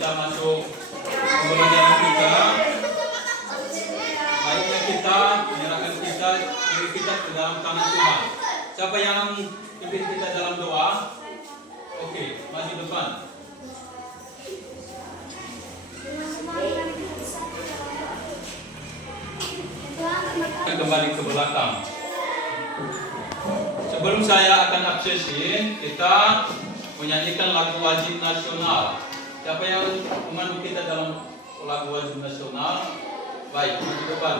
kita masuk pembelajaran kita, baiknya kita menyerahkan diri kita ke dalam tangan Tuhan. Siapa yang pimpin kita dalam doa? Oke, maju depan. Kembali ke belakang. Sebelum saya akan absesin, kita menyanyikan lagu wajib nasional. Siapa yang memandu kita dalam lagu wajib nasional? Baik, maju depan.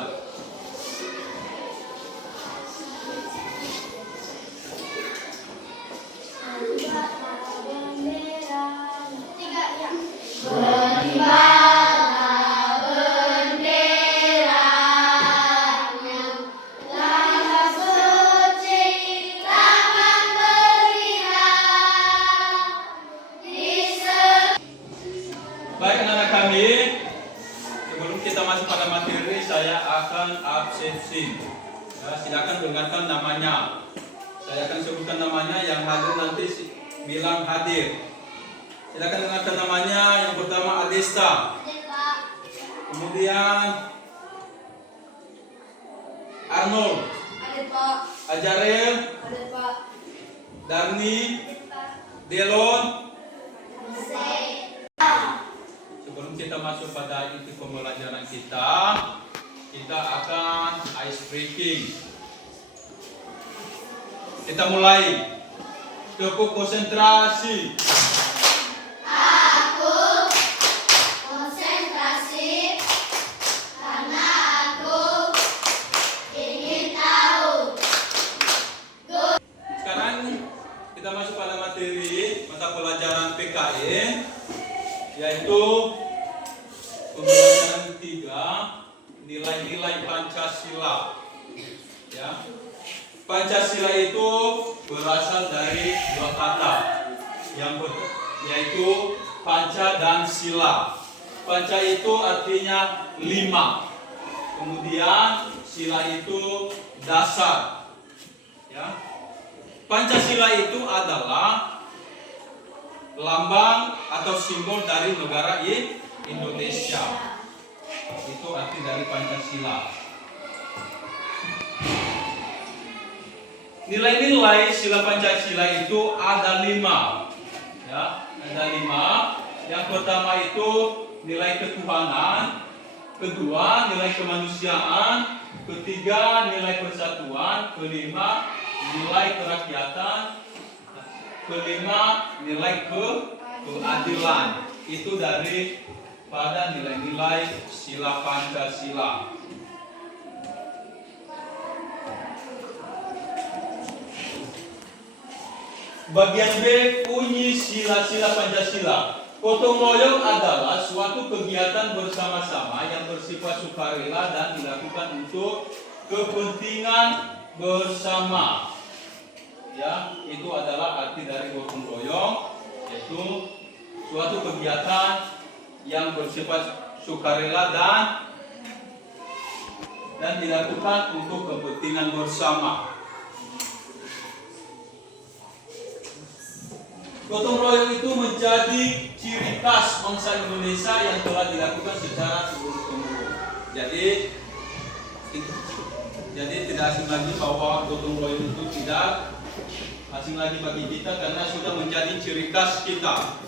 Baik anak-anak kami, sebelum kita masuk pada materi, saya akan absensi. Ya, silakan dengarkan namanya. Saya akan sebutkan namanya, yang hadir nanti bilang hadir. Silakan dengarkan namanya. Yang pertama Adesta. Kemudian Arnold. Ajarel. Darni. Delon. Sebelum kita masuk pada inti pembelajaran kita akan ice breaking. Kita mulai. Cukup konsentrasi. Aku konsentrasi karena aku ingin tahu. Sekarang kita masuk pada materi mata pelajaran PKN, yaitu pembelajaran 3, nilai-nilai Pancasila. Ya. Pancasila itu berasal dari dua kata, yaitu panca dan sila. Panca itu artinya 5, kemudian sila itu dasar. Ya. Pancasila itu adalah lambang atau simbol dari negara Indonesia. Itu arti dari Pancasila. Nilai-nilai sila Pancasila itu ada 5. Ya, ada 5. Yang pertama itu nilai ketuhanan, kedua nilai kemanusiaan, ketiga nilai persatuan, kelima nilai kerakyatan, kelima nilai keadilan. Itu dari pada nilai-nilai sila Pancasila. Bagian B, bunyi sila-sila Pancasila. Gotong royong adalah suatu kegiatan bersama-sama yang bersifat sukarela dan dilakukan untuk kepentingan bersama. Ya, itu adalah arti dari gotong royong, yaitu suatu kegiatan yang bersifat sukarela dan dilakukan untuk kepentingan bersama. Gotong royong itu menjadi ciri khas bangsa Indonesia yang telah dilakukan secara turun-temurun. Jadi tidak asing lagi bahwa gotong royong itu tidak asing lagi bagi kita, karena sudah menjadi ciri khas kita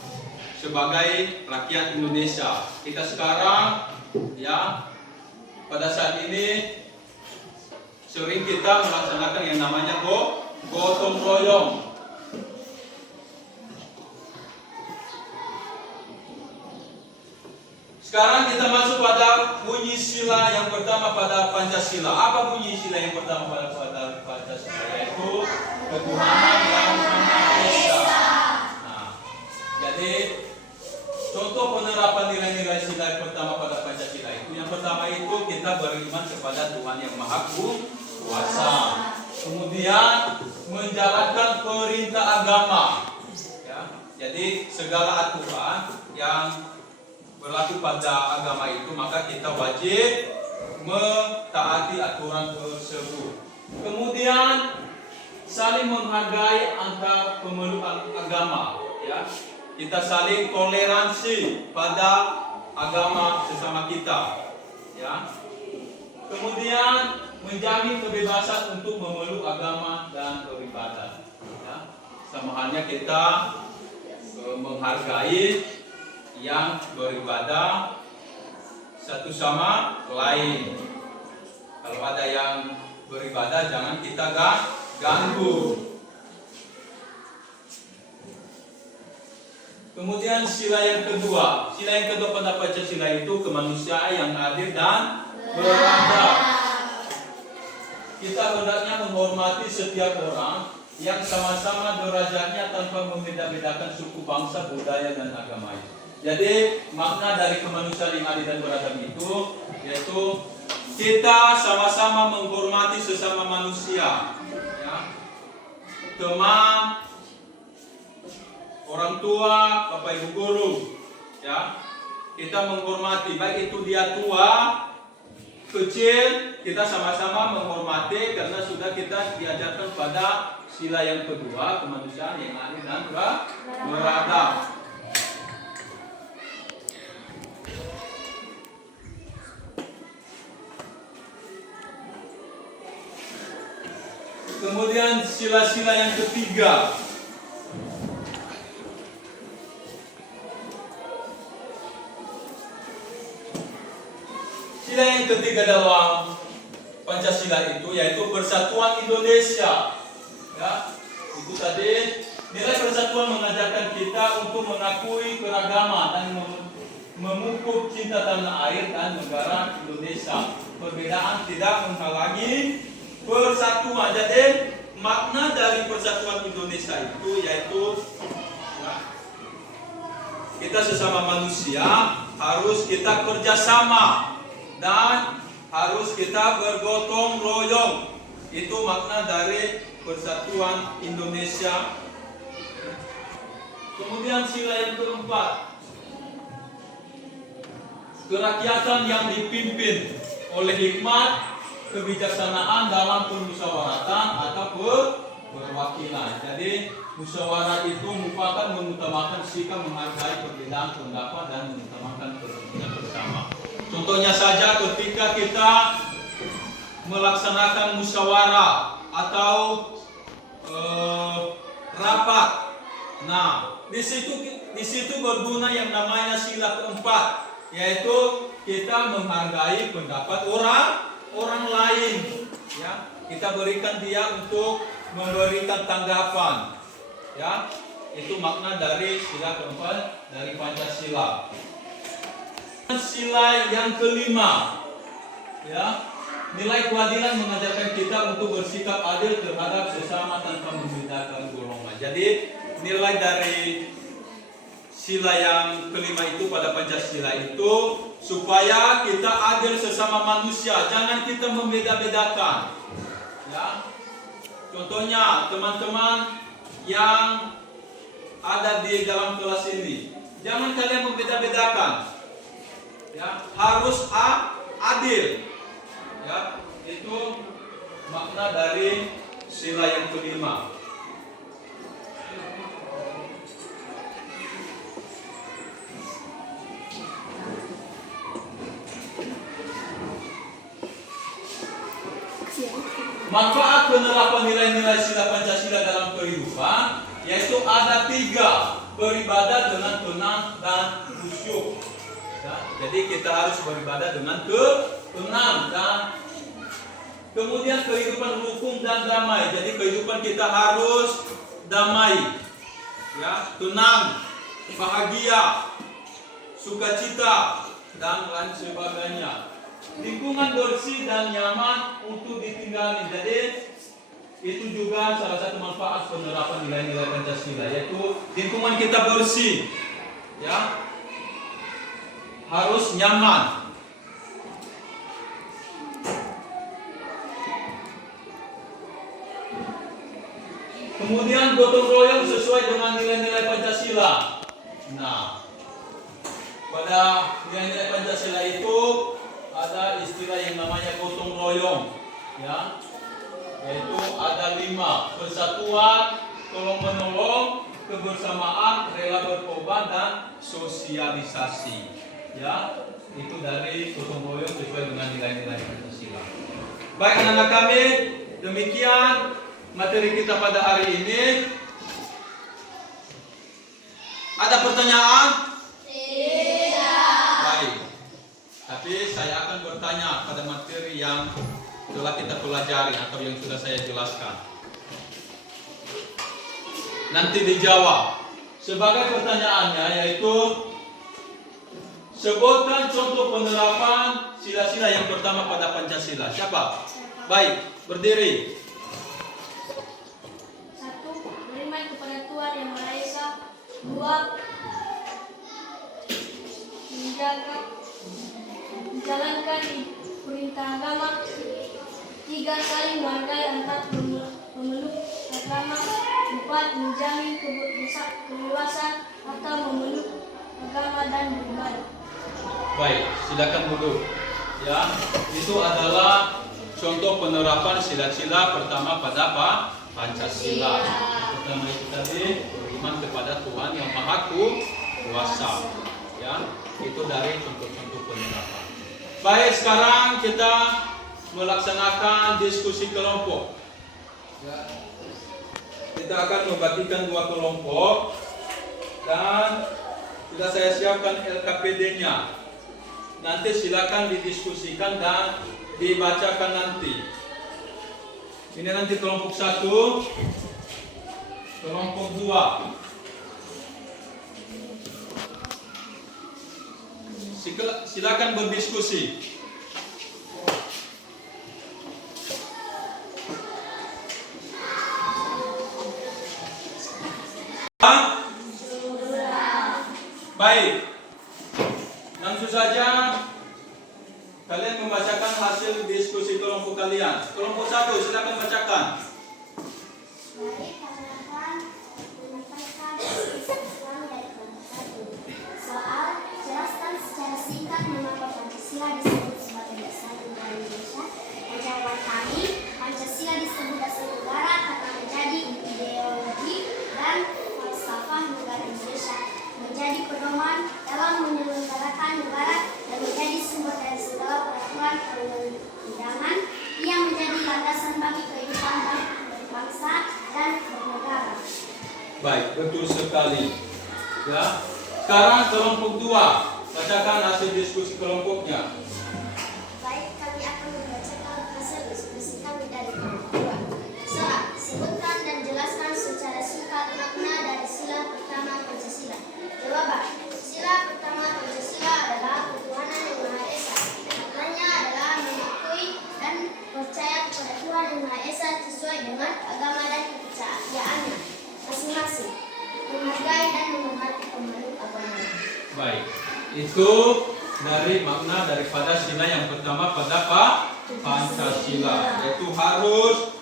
sebagai rakyat Indonesia. Kita sekarang, ya, pada saat ini sering kita melaksanakan yang namanya gotong royong. Sekarang kita masuk pada bunyi sila yang pertama pada Pancasila. Apa bunyi sila yang pertama pada Pancasila? Yaitu ketuhanan yang Maha Esa. Nah, jadi contoh penerapan nilai-nilai sila yang pertama pada Pancasila itu, yang pertama itu kita beriman kepada Tuhan yang Maha Kuasa. Kemudian menjalankan perintah agama. Ya, jadi segala aturan yang berlaku pada agama itu, maka kita wajib mentaati aturan tersebut. Kemudian saling menghargai antar pemeluk agama, ya. kita saling toleransi pada agama sesama kita. Ya. Kemudian menjamin kebebasan untuk memeluk agama dan beribadah. Ya. Sama halnya kita menghargai yang beribadah satu sama lain. Kalau ada yang beribadah jangan kita ganggu. Kemudian sila yang kedua pada Pancasila itu kemanusiaan yang adil dan beradab. Kita hendaknya menghormati setiap orang yang sama-sama derajatnya tanpa membeda-bedakan suku, bangsa, budaya, dan agama. Jadi makna dari kemanusiaan yang adil dan beradab itu yaitu kita sama-sama menghormati sesama manusia, ya. Teman, orang tua, bapak ibu guru, ya. Kita menghormati, baik itu dia tua, kecil, kita sama-sama menghormati karena sudah kita diajarkan pada sila yang kedua, kemanusiaan yang adil dan beradab. Kemudian sila-sila yang ketiga. Sila yang ketiga dalam Pancasila itu yaitu persatuan Indonesia. Ya, itu tadi nilai persatuan mengajarkan kita untuk mengakui keragaman dan memupuk cinta tanah air dan negara Indonesia. Perbedaan tidak menghalangi persatuan. Jadi makna dari persatuan Indonesia itu yaitu ya, kita sesama manusia harus kita kerjasama dan harus kita bergotong royong. Itu makna dari persatuan Indonesia. Kemudian sila yang keempat, kerakyatan yang dipimpin oleh hikmat kebijaksanaan dalam permusyawaratan atau perwakilan. Jadi musyawarah itu merupakan mengutamakan sikap menghargai perbedaan pendapat dan mengutamakan kepentingan bersama. Contohnya saja ketika kita melaksanakan musyawarah atau rapat. Nah, di situ berguna yang namanya sila keempat, yaitu kita menghargai pendapat orang lain, ya. Kita berikan dia untuk memberikan tanggapan, ya. Itu makna dari sila keempat dari Pancasila. Sila yang kelima, ya, nilai keadilan mengajarkan kita untuk bersikap adil terhadap sesama tanpa membedakan golongan. Jadi nilai dari sila yang kelima itu pada Pancasila itu supaya kita adil sesama manusia, jangan kita membeda-bedakan. Ya. Contohnya teman-teman yang ada di dalam kelas ini, jangan kalian membeda-bedakan. Ya, harus adil. Ya, itu makna dari sila yang kelima. Manfaat penerapan nilai-nilai sila Pancasila dalam kehidupan yaitu ada 3: beribadah dengan tenang dan khusyuk. Ya, jadi kita harus beribadah dengan tenang dan kemudian kehidupan rukun dan damai. Jadi kehidupan kita harus damai, ya, tenang, bahagia, sukacita dan lain sebagainya. Lingkungan bersih dan nyaman untuk ditinggali. Jadi itu juga salah satu manfaat penerapan nilai-nilai Pancasila, yaitu lingkungan kita bersih, ya, harus nyaman. Kemudian gotong royong sesuai dengan nilai-nilai Pancasila. Nah, pada nilai-nilai Pancasila itu ada istilah yang namanya gotong royong, ya, yaitu ada 5: persatuan, tolong menolong, kebersamaan, rela berkorban dan sosialisasi. Ya, itu dari gotong royong sesuai dengan nilai-nilai Pancasila. Baik anak-anak kami, demikian materi kita pada hari ini. Ada pertanyaan? Tidak. Baik. Tapi saya akan bertanya pada materi yang telah kita pelajari atau yang sudah saya jelaskan. Nanti dijawab. Sebagai pertanyaannya yaitu sebutkan contoh penerapan sila-sila yang pertama pada Pancasila. Siapa? Baik, berdiri. 1. Beriman kepada Tuhan Yang Maha Esa. 2. Menjalankan perintah agama. 3. Saling menghargai antar pemeluk agama. 4. Menjamin kebebasan atau memeluk agama dan beribadah. Baik, silakan duduk. Ya, itu adalah contoh penerapan sila-sila pertama pada Pancasila. Pertama itu tadi beriman kepada Tuhan Yang Maha Kuasa. Ya, itu dari contoh-contoh penerapan. Baik, sekarang kita melaksanakan diskusi kelompok. Ya. Kita akan membagikan 2 kelompok dan sudah saya siapkan LKPD-nya. Nanti silakan didiskusikan dan dibacakan nanti. Ini nanti kelompok 1, kelompok 2. Silakan berdiskusi. Baik, langsung saja kalian membacakan hasil diskusi kelompok kalian. Kelompok 1, silakan bacakan. Mari katakan menyampaikan diskusi Islam dari kelompok 1. Soal jelaskan secara singkat mengapa Pancasila disebut sebagai dasar negara Indonesia. Dan jawaban kami, Pancasila disebut dasar negara karena menjadi ideologi dan falsafah negara Indonesia, menjadi pedoman dalam menyelenggarakan negara dan menjadi sumber dari segala peraturan perundang-undangan yang menjadi landasan bagi kehidupan berbangsa dan bernegara. Baik, betul sekali. Ya. Sekarang kelompok 2, bacakan hasil diskusi kelompoknya. Baik, kami akan membacakan hasil diskusi kami dari kelompok 2. Soal, sebutkan dan jelaskan secara singkat makna dari sila pertama Pancasila. Jawaban, sila pertama Pancasila adalah ketuhanan Yang Maha Esa. Maknanya adalah mengakui dan percaya kepada Tuhan Yang Maha Esa sesuai dengan agama dan kepercayaannya masing-masing. Menghargai dan menghormati pemeluk agama. Baik, itu dari makna daripada sila yang pertama pada Pancasila, yaitu harus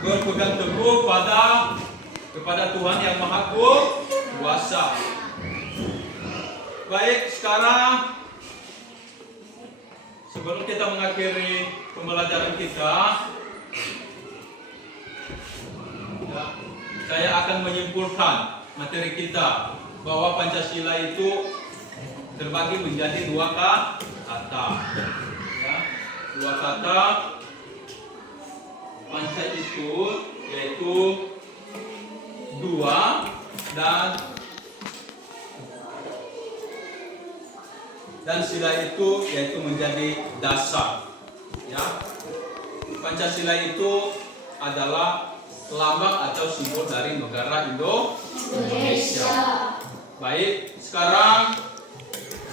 berpegang teguh kepada Tuhan Yang Maha Kuasa. Baik, sekarang sebelum kita mengakhiri pembelajaran kita, ya, saya akan menyimpulkan materi kita bahwa Pancasila itu terbagi menjadi 2 kata. Ya, 2 kata. Panca itu yaitu 2 dan sila itu yaitu menjadi dasar. Ya. Pancasila itu adalah lambang atau simbol dari negara Indonesia. Baik, sekarang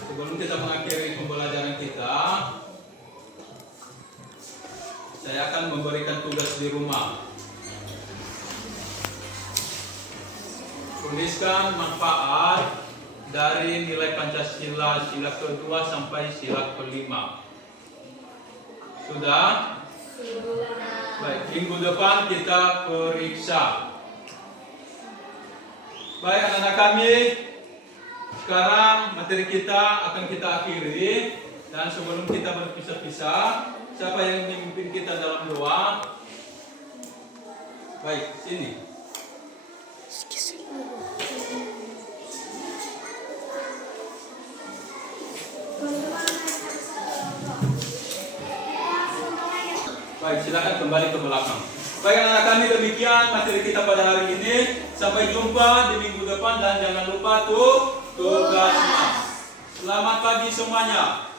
sebelum kita mengakhiri pembelajaran kita, saya akan memberikan tugas di rumah. Tuliskan manfaat dari nilai Pancasila sila kedua sampai sila kelima. Sudah? Baik, minggu depan kita periksa. Baik anak-anak kami, sekarang materi kita akan kita akhiri. Dan sebelum kita berpisah-pisah, siapa yang memimpin kita dalam doa? Baik, sini. Baik, silakan kembali ke belakang. Baik anak-anak kami, demikian materi kita pada hari ini. Sampai jumpa di minggu depan dan jangan lupa tugasnya. Selamat pagi semuanya.